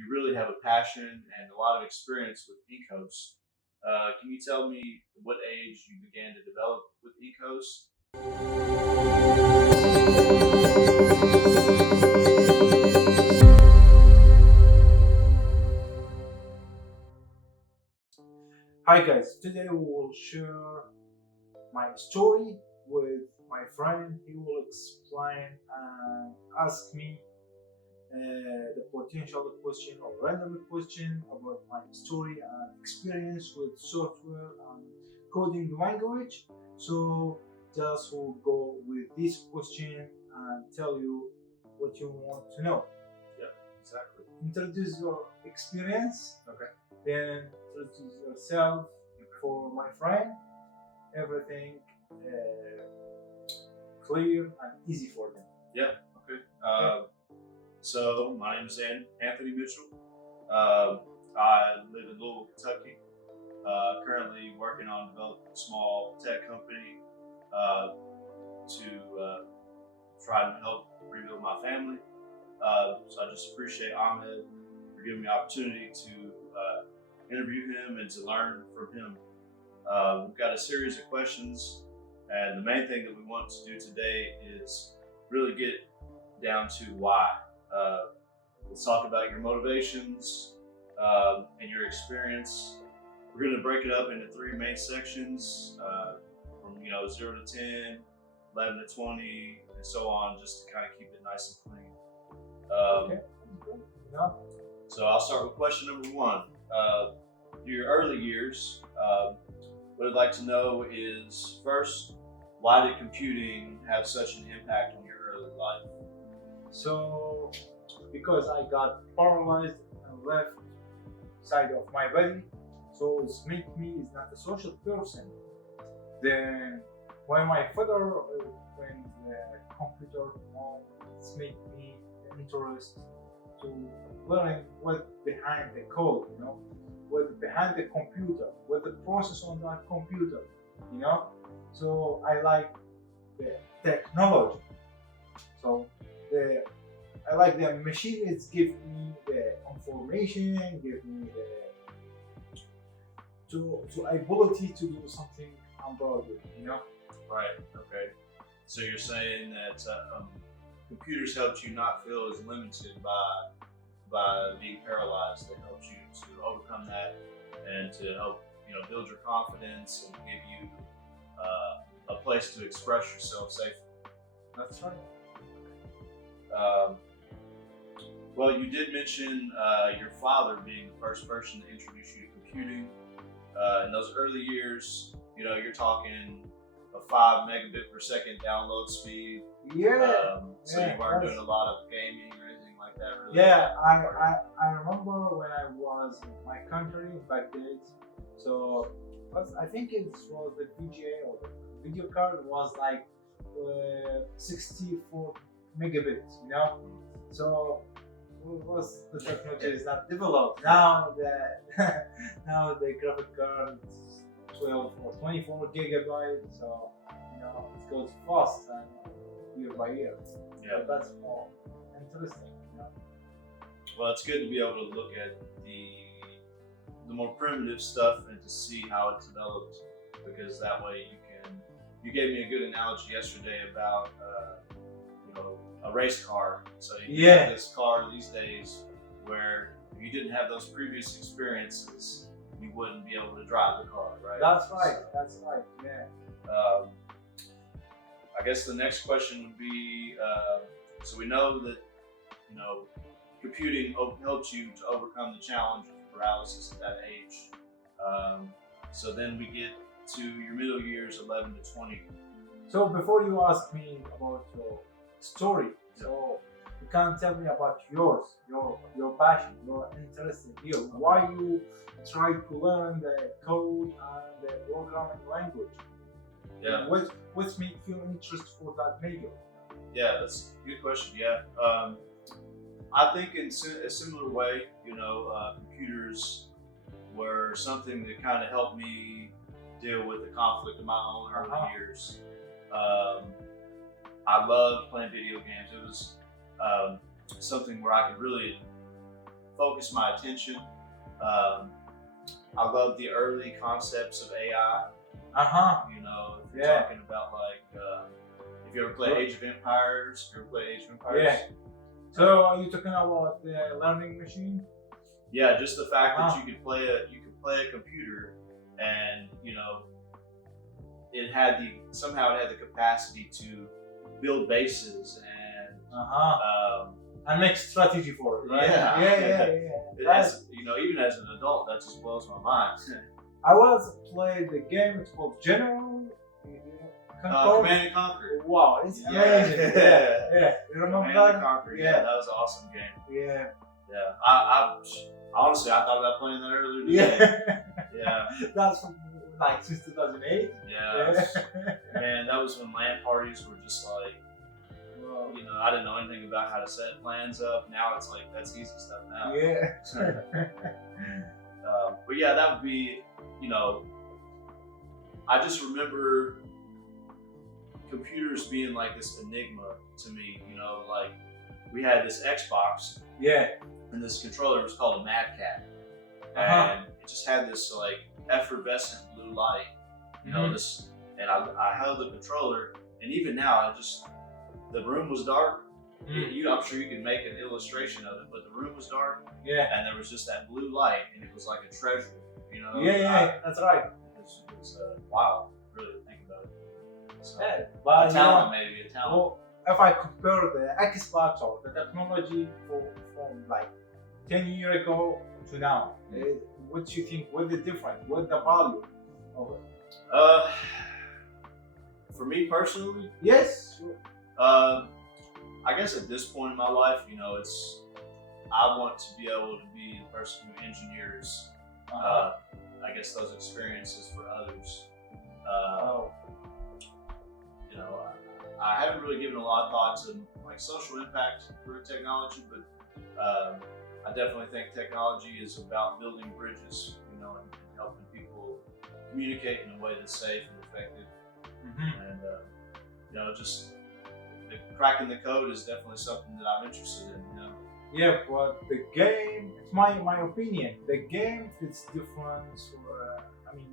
you really have a passion and a lot of experience with Inkhost. Can you tell me what age you began to develop with Inkhost? Hi guys, today we will share my story with my friend. He will explain and ask me the potential question or random question about my story and experience with software and coding language. So just will go with this question and tell you what you want to know. Yeah, exactly. Introduce your experience. Okay. Then introduce yourself for my friend. Everything clear and easy for them. Yeah. Okay. So my name is Anthony Mitchell. I live in Louisville, Kentucky. Currently working on developing a small tech company to try to help rebuild my family. So I just appreciate Ahmed for giving me the opportunity to interview him and to learn from him. We've got a series of questions, and the main thing that we want to do today is really get down to why. Let's talk about your motivations and your experience. We're going to break it up into three main sections, from 0 to 10, 11 to 20, and so on, just to kind of keep it nice and clean. Okay. Yeah. So I'll start with question number one. Your early years, what I'd like to know is, first, why did computing have such an impact on your early life? So, because I got paralyzed on left side of my body, so it's make me is not a social person. Then, when my father, when the computer home, it's make me interest to learn what behind the code, what behind the computer, what the process on that computer, So I like the technology. So I like the machine. It's give me the information, give me the ability to do something I'm proud with, Right. Okay. So you're saying that computers helped you not feel as limited by being paralyzed. They helped you to overcome that and to help build your confidence and give you a place to express yourself safely. That's right. Well, you did mention your father being the first person to introduce you to computing. In those early years, you're talking a 5 megabit per second download speed. Yeah. So you weren't doing a lot of gaming or anything like that, really? Yeah, I remember when I was in my country back days. So I think it was the VGA or the video card was like 64 megabits, So the technology is not developed. Now now the graphic card is 12 or 24 gigabytes, so it goes fast and year by year. Yeah. So that's more interesting. Well, it's good to be able to look at the more primitive stuff and to see how it developed, because that way you gave me a good analogy yesterday about a race car. So you have this car these days where if you didn't have those previous experiences, you wouldn't be able to drive the car, right? That's right. That's right. Yeah. I guess the next question would be, so we know that computing helped you to overcome the challenge of paralysis at that age. So then we get to your middle years, 11 to 20. So before you ask me about your story, so you can tell me about yours, your passion, your interest in you. Why you try to learn the code and the programming language? Yeah. What makes you interest for that major? Yeah, that's a good question. Yeah. I think in a similar way, computers were something that kind of helped me deal with the conflict of my own early years. I loved playing video games. It was something where I could really focused my attention. I love the early concepts of AI. You know, if you're talking about like, if you ever play Age of Empires, Yeah. So are you talking about the learning machine? Yeah, just the fact that you could play a computer, and you know, somehow it had the capacity to build bases and make strategy for it, right? Yeah. As, you know, even as an adult, that just blows my mind. I was played the game. It's called General. Command and Conquer. Wow, it's amazing. Yeah. You remember Command that? and Conquer. Yeah, that was an awesome game. Yeah. I honestly, I thought about playing that earlier today. Yeah. That's from like since 2008. Yeah. Man, that was when LAN parties were just like, you know, I didn't know anything about how to set plans up. Now it's like, that's easy stuff now. Yeah. But yeah, that would be, you know, I just remember computers being like this enigma to me. You know, like we had this Xbox. Yeah. And this controller was called a Mad Cat. And it just had this like effervescent blue light. You know, this, and I held the controller, and even now, the room was dark. I'm sure you could make an illustration of it, but the room was dark. Yeah. And there was just that blue light, and it was like a treasure. You know. Yeah, that's right. It was wild, really, to think about it. So, but a talent, maybe a talent. Well, if I compare the Xbox or the technology from like 10 years ago to now, what do you think? What's the difference? What's the value of it? For me personally, yes. Sure. I guess at this point in my life, you know, I want to be able to be the person who engineers, I guess, those experiences for others. You know, I haven't really given a lot of thought to like social impact for technology, but I definitely think technology is about building bridges, you know, and helping people communicate in a way that's safe and effective. And you know, just cracking the code is definitely something that I'm interested in. You know. Yeah, but the game, it's my opinion. The game is different for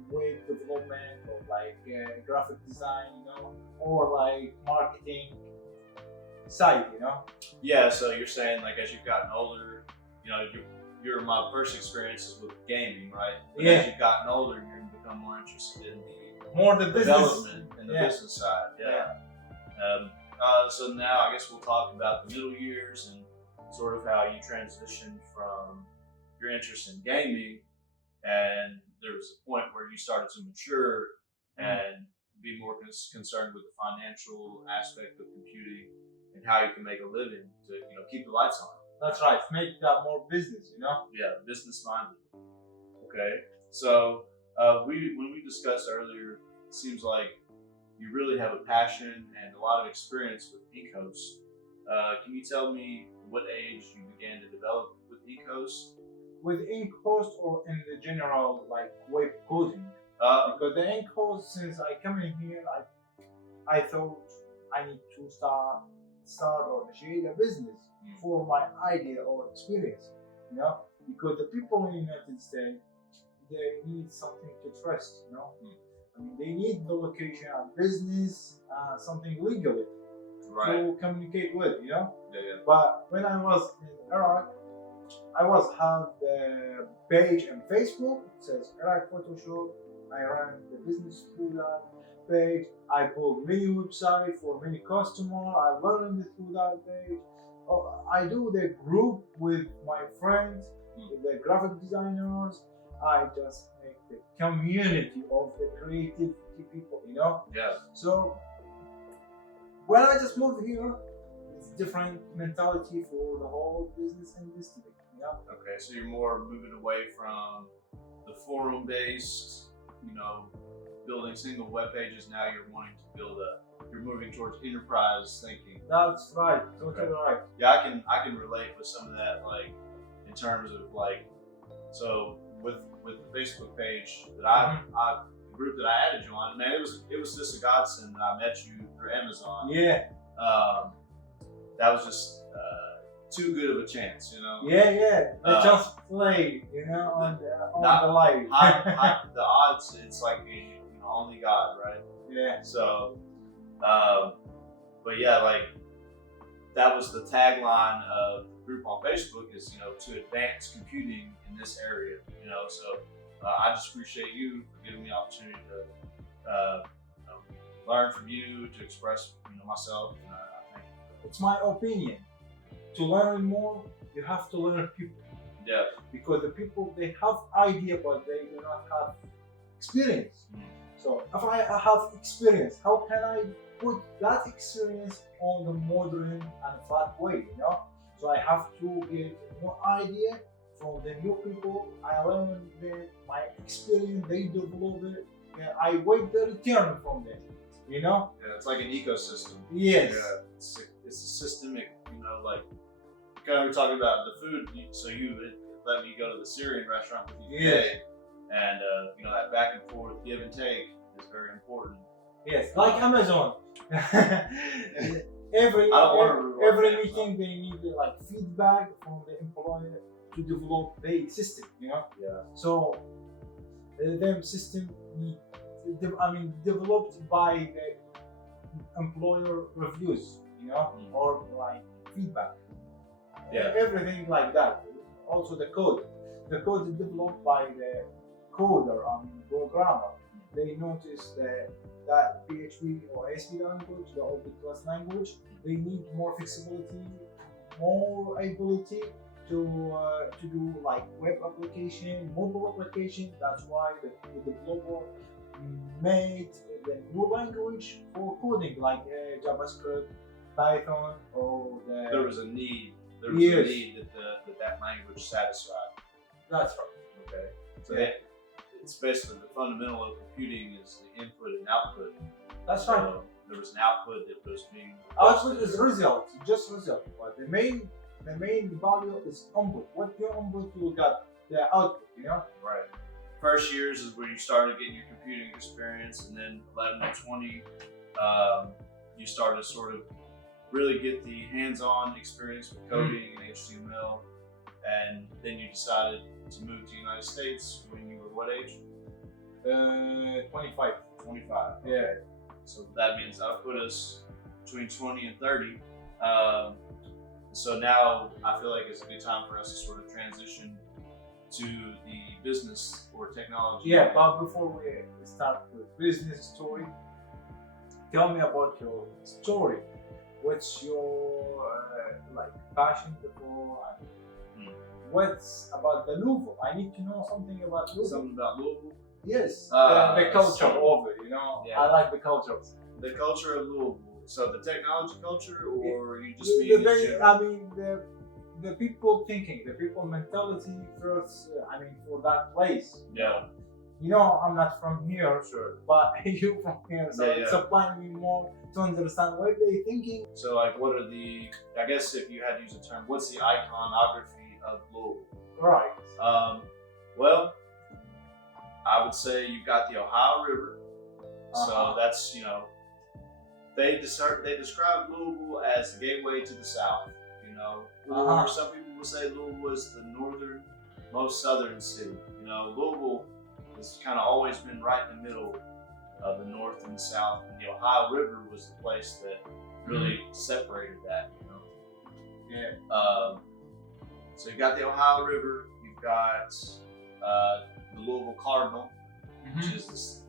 web development or like graphic design, you know, or like marketing side, you know. Yeah. So you're saying like as you've gotten older, you know, my first experiences with gaming, right? But as you've gotten older, you're going to become more interested in the development and the business side. So now I guess we'll talk about the middle years and sort of how you transitioned from your interest in gaming, and there was a point where you started to mature and be more concerned with the financial aspect of computing and how you can make a living to, you know, keep the lights on. That's right. Make that more business, you know? Yeah, business minded. Okay. So when we discussed earlier, it seems like you really have a passion and a lot of experience with Inkhost. Can you tell me what age you began to develop with Inkhost? With Inkhost or in the general like web coding? Because the Inkhost, since I come in here, I thought I need to start or initiate a business for my idea or experience, you know, because the people in the United States, they need something to trust, you know. They need the location of business, something legally to communicate with, you know. But when I was in Iraq, I have the page on Facebook. It says Iraq Photoshop. I run the business through that page. I build many websites for many customers. I learn through that page. I do the group with my friends, the graphic designers. I just make the community of the creative people, you know? Yeah. So when I just moved here, it's different mentality for the whole business industry, you know? Okay, so you're more moving away from the forum-based, you know, building single web pages. Now you're wanting to you're moving towards enterprise thinking. That's right, totally right. Yeah, I can relate with some of that, like in terms of like, so with the Facebook page that the group that I added you on, man, it was just a godsend that I met you through Amazon. Yeah. That was just too good of a chance, you know. Yeah. They just play, on the live. The odds, it's like only God, right? Yeah. So, but yeah, like that was the tagline of the group on Facebook is to advance computing in this area, So I just appreciate you for giving me the opportunity to learn from you, to express myself. And I thank you. It's my opinion. To learn more, you have to learn people. Yeah. Because the people, they have idea, but they do not have experience. So if I have experience, how can I put that experience on the modern and flat way, So I have to get more idea from the new people. I learn my experience, they develop it, and I wait the return from them, Yeah, it's like an ecosystem. Yes. Yeah, it's a systemic, like kind of we're talking about the food. So you let me go to the Syrian restaurant with you today, and that back and forth, give and take is very important. Yes, like Amazon. every meeting they need like feedback from the employer to develop their system, Yeah. So them system developed by the employer reviews, or like feedback. Yeah. Everything like that. Also the code. The code is developed by the coder, programmer. They notice that PHP or ASP language, the object class language, they need more flexibility, more ability to do like web application, mobile application. That's why the developer made the new language for coding, like JavaScript, Python, or there was a need. There was a need that language satisfied. That's right. Okay. So it's basically the fundamental of computing is the input and output. That's right. There was an output that was being. Output is result, just result. But the main value is input. What you input, you got the output. Right. First years is where you started getting your computing experience, and then 11 to 20, you started to sort of really get the hands-on experience with coding and HTML, and then you decided to move to the United States when you were what age? 25. 25. Yeah. Okay. So that means that'll put us between 20 and 30. So now I feel like it's a good time for us to sort of transition to the business or technology. Yeah, but before we start with business story, tell me about your story. What's your passion for? What's about the Louisville? I need to know something about Louisville. Something about Louisville? Yes, the culture of it. Yeah. I like the culture. The culture of Louisville. So the technology culture, or you just mean? The people thinking, the people mentality first. For that place. Yeah. I'm not from here, Sure, but you from here, so it's applying me more to understand what they're thinking. So, like, what are I guess if you had to use a term, what's the iconography of Louisville? Right. Well, I would say you've got the Ohio River. So that's they describe Louisville as the gateway to the South. Or some people will say Louisville is the most southern city. Louisville has kind of always been right in the middle of the North and the South, and the Ohio River was the place that really separated that. Yeah. So you've got the Ohio River, you've got the Louisville Cardinal, which is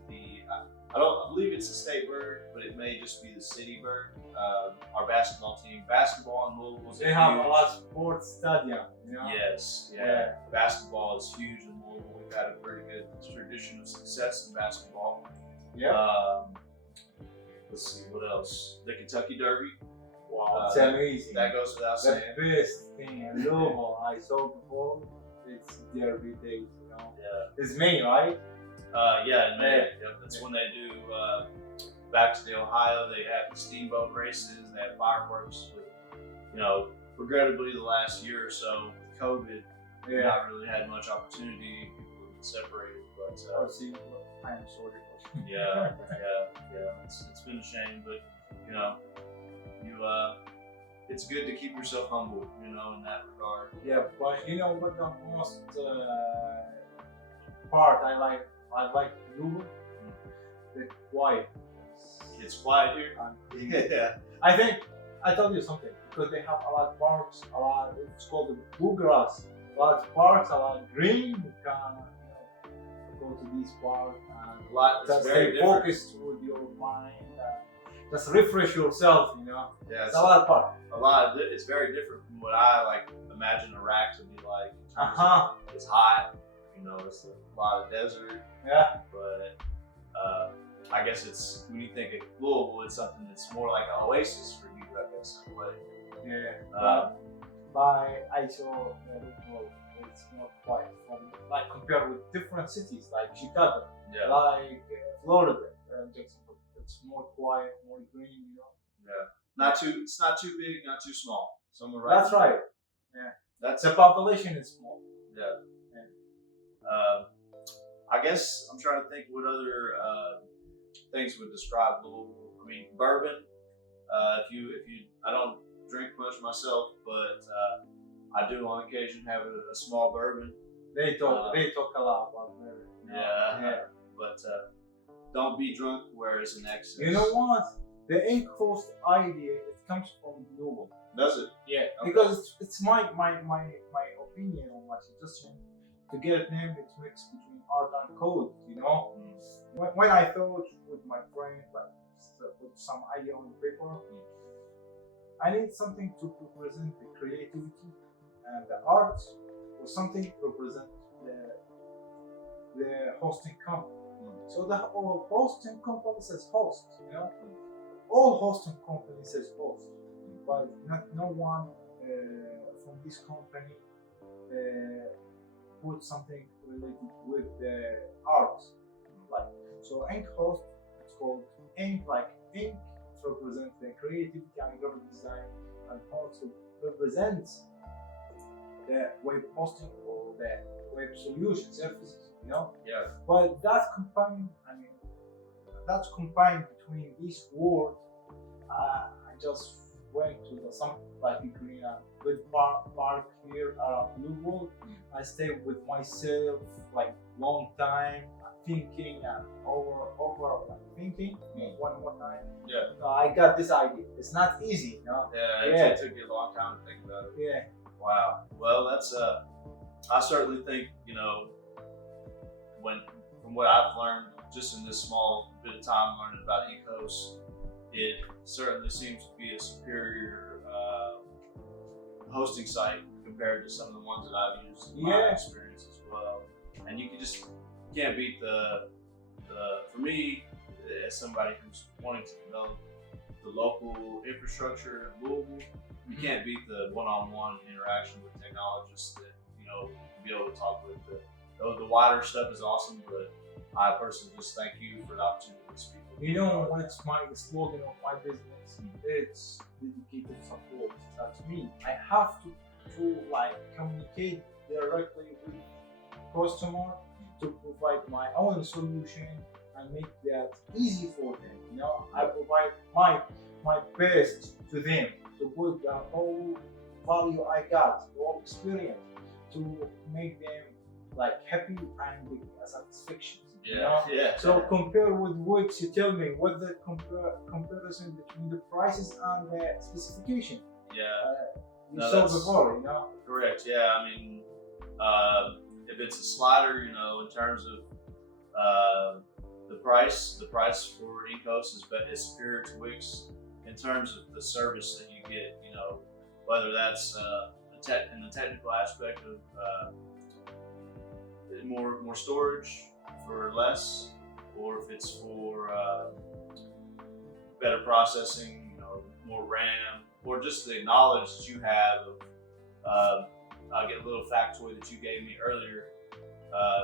I believe it's the state bird, but it may just be the city bird. Our basketball team, basketball in Louisville is They have a lot of sports stadium, Yes, yeah. Basketball is huge in Louisville. We've had a pretty good tradition of success in basketball. Yeah. Let's see, what else? The Kentucky Derby. Wow, it's amazing. That goes without saying. The best thing in Louisville I saw before, it's Derby days, Yeah. It's May, right? Yeah, in May. Yep. That's when they do back to the Ohio. They have the steamboat races. They have fireworks. But, regrettably, the last year or so with COVID, we've not really had much opportunity. People have been separated. But I'm sorry. yeah. It's been a shame, but you it's good to keep yourself humble, you know, in that regard. Yeah, but you know what the most part I like Google? The quiet. It's quiet here. Yeah. I think I told you something because they have a lot of parks, a lot. It's called the bluegrass. A lot of parks, a lot of green. You can go to these parks and A lot. It's just very stay different. focused with your mind. Just refresh yourself. You know, Yeah, it's a lot of park. It's very different from what I like imagine Iraq to be like. In terms of it's hot, you know, it's a lot of desert. Yeah. But I guess it's when you think of Louisville, it's something that's more like an oasis for you, I guess, in a way. Yeah. But I saw that it's not quite fun. Like compared with different cities like Chicago, Yeah. like Florida, Jacksonville. It's more quiet, more green, you know. Yeah. It's not too big, not too small. Somewhere right. That's right. That's The population is small. Yeah. I guess I'm trying to think what other things would describe Louisville. I mean, bourbon. If you, I don't drink much myself, but I do on occasion have a small bourbon. They talk a lot about bourbon. Yeah. But don't be drunk where it's in excess. You know what? The Inkhost idea, it comes from Louisville. Does it? Yeah, Okay. because it's my opinion or my suggestion to get a name that's mixed between art and code, you know? When I thought with my friend, like with some idea on paper, I need something to represent the creativity and the art, or something to represent the hosting company. So the whole hosting company says host, you know? All hosting companies says host, but no one from this company put something related with the art. Like so, Inkhost, it's called ink, like ink to represent the creativity and graphic design, and host represents the web hosting or the web solution services, you know. Yeah. But that's combined between these words. I just went to some like green good park here around Louisville. I stayed with myself like long time, thinking and over like thinking one more time. Yeah. I got this idea. It's not easy, you know. Yeah. It took you a long time to think about it. Yeah. Wow. Well, that's I certainly think, you know, from what I've learned just in this small bit of time learning about Inkhost, it certainly seems to be a superior hosting site compared to some of the ones that I've used in my experience as well. And you can't beat the for me, as somebody who's wanting to develop the local infrastructure in Louisville, you can't beat the one-on-one interaction with technologists that, you know, be able to talk with. The wider stuff is awesome, but I personally just thank you for the opportunity to speak with you. You know what's the slogan of my business? It's dedicated support. That's me. I have to like communicate directly with customer to provide my own solution and make that easy for them. You know, I provide my best to them to put the whole value I got, the whole experience to make them like happy and with satisfaction. Yeah. You know? Yeah. So compare with what you tell me, what the comparison between the prices and the specification. Yeah. You saw before, you know. Correct. Yeah. I mean, if it's a slider, you know, in terms of the price for Inkhost is superior to Wix in terms of the service that you get. You know, whether that's in the technical aspect of more storage for less, or if it's for better processing, you know, more RAM, or just the knowledge that you have of. I'll get a little factoid that you gave me earlier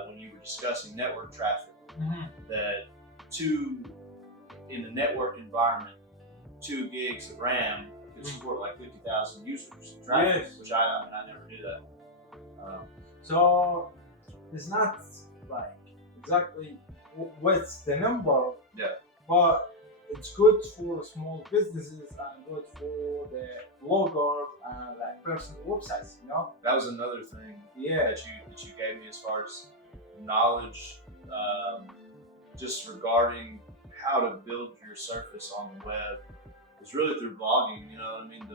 when you were discussing network traffic. That in the network environment, 2 gigs of RAM could support like 50,000 users. Traffic, which I never knew that. So it's not like exactly what's the number, but it's good for small businesses and good for the bloggers and like personal websites. That was another thing Yeah. that you gave me as far as knowledge, just regarding how to build your surface on the web. It's really through blogging, you know what I mean?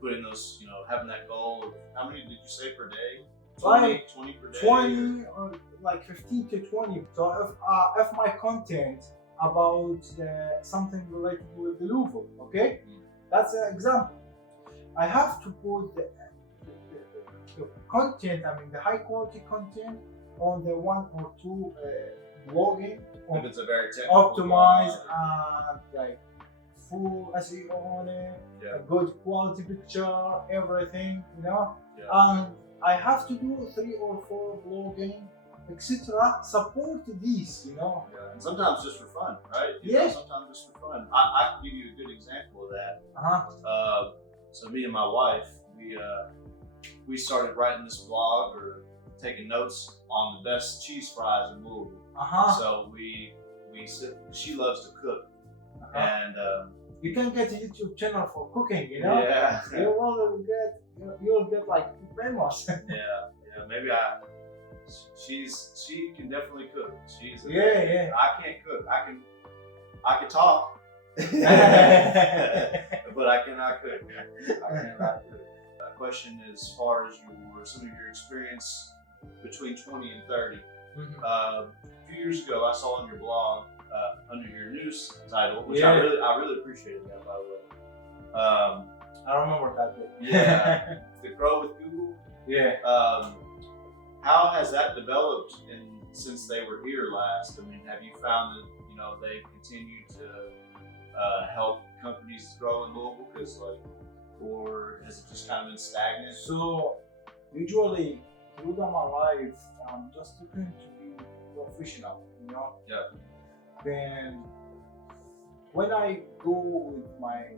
Putting those, having that goal of how many did you say per day? 20 per day? 20 or like 15 to 20. So if my content about something related with the Louisville, okay? That's an example. I have to put the content, the high quality content on the one or two blogging. If it's a very technical optimize and like full SEO on it, Yeah. a good quality picture, everything, Yeah. and I have to do 3 or 4 blogging, etc. Support these, Yeah. And sometimes just for fun, right? Yes. Sometimes just for fun. I can give you a good example of that. So me and my wife, we started writing this blog or taking notes on the best cheese fries in Louisville. So she loves to cook, and you can get a YouTube channel for cooking, Yeah. You'll get like famous. Yeah. Maybe she can definitely cook. She's Yeah. I can't cook. I can talk, but I cannot cook. A question as far as some of your experience between 20 and 30. A few years ago, I saw on your blog under your news title, which I really appreciated that, by the way. I remember that bit. Yeah, the Grow with Google. Yeah. How has that developed since they were here last? Have you found that they continue to help companies grow in Louisville? Or has it just kind of been stagnant? So usually through my life, I'm just looking to be professional, Yeah. Then when I go with my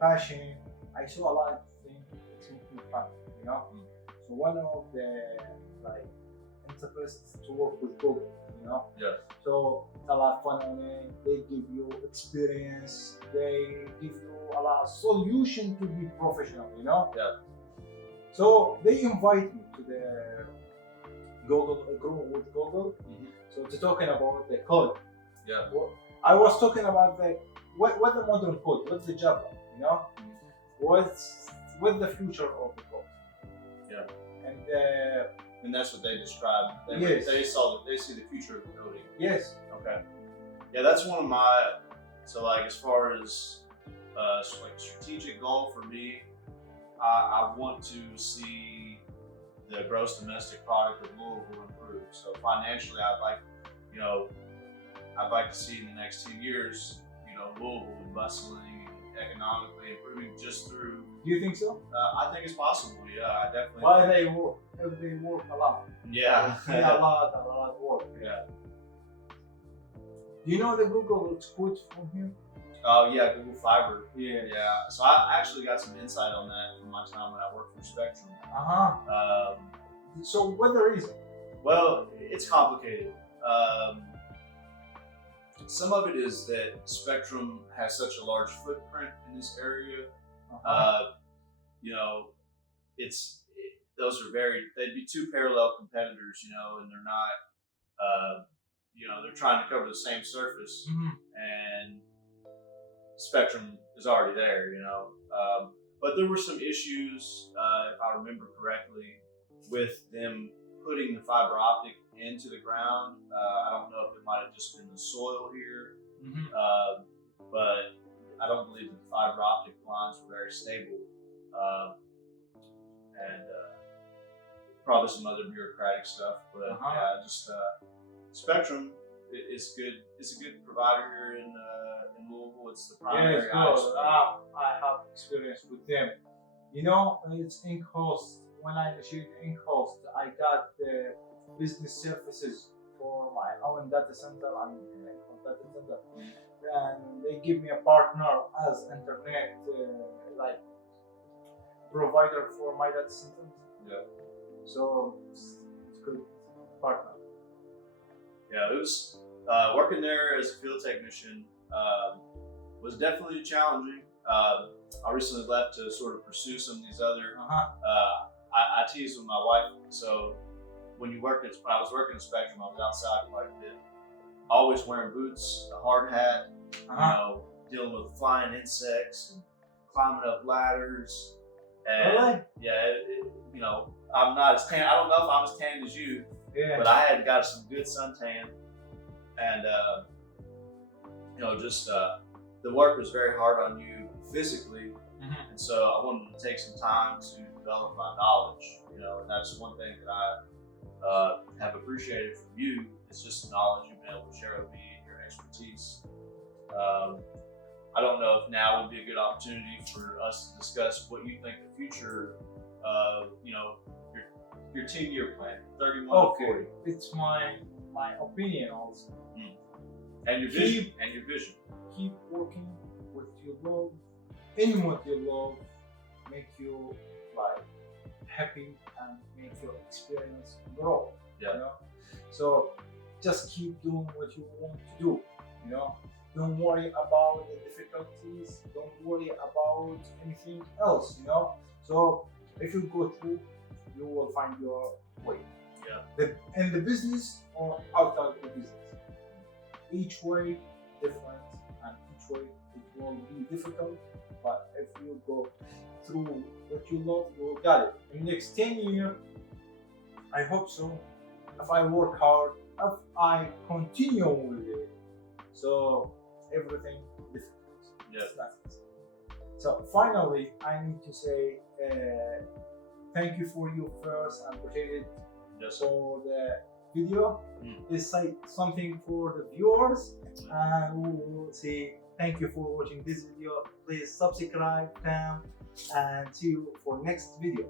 passion, I saw a lot of things that make me fun, So one of the interests to work with Google, Yeah. So it's a lot of fun on it. They give you experience. They give you a lot of solution to be professional, Yeah. So they invite me to the Google Grow with Google. So to talking about the code. Yeah. I was talking about what the modern code, what's the Java, what's the future of the code. Yeah. And that's what they described. Yes. They see the future of coding. Yes. Okay. Yeah, that's one of my. So as far as strategic goal for me, I want to see the gross domestic product of Louisville improve. So financially, I'd like to see in the next 10 years, Louisville bustling and economically improving just through. Do you think so? I think it's possible. Yeah, I definitely. Why they work? If they work a lot. Yeah. a lot of work. Yeah. Do you know the Google it's quote from here? Oh yeah, Google Fiber. Yeah. Yeah. So I actually got some insight on that from my time when I worked for Spectrum. So what the reason? Well, it's complicated. Some of it is that Spectrum has such a large footprint in this area. They'd be two parallel competitors, and they're not, they're trying to cover the same surface, and Spectrum is already there, but there were some issues, if I remember correctly, with them putting the fiber optic into the ground. I don't know if it might have just been the soil here, but I don't believe that the fiber optic lines were very stable, and probably some other bureaucratic stuff. But Spectrum is good. It's a good provider here in Louisville. It's the primary. I have experience with them. It's Inkhost. When I initiated Inkhost, I got the business services for my own data center and data center, and they give me a partner as internet provider for my data center. Yeah. So it's good partner. Yeah, it was working there as a field technician. was definitely challenging. I recently left to sort of pursue some of these other. I tease with my wife. So when I was working at Spectrum, I was outside quite a bit. Always wearing boots, a hard hat, dealing with flying insects and climbing up ladders. And Really? Yeah, I'm not as tan. I don't know if I'm as tan as you, but I had got some good suntan, and the work was very hard on you physically, and so I wanted to take some time to develop my knowledge. And that's one thing that I have appreciated from you. It's just the knowledge you've been able to share with me and your expertise. I don't know if now would be a good opportunity for us to discuss what you think the future of, your 10-year plan, 31 to 40. It's my opinion also. And your vision. And your vision. Keep working what you love, in what you love, make you happy and make your experience grow. Yeah. So just keep doing what you want to do. Don't worry about the difficulties. Don't worry about anything else. So if you go through, you will find your way. Yeah. In the business or outside the business, each way different, and each way it will be difficult. But if you go through what you love, you will get it. In the next 10 years, I hope so. If I work hard, if I continue with it, so everything difficult. Yes. So finally, I need to say thank you for your first and appreciate it for the video. It's like something for the viewers, and we will say thank you for watching this video. Please subscribe, and see you for next video.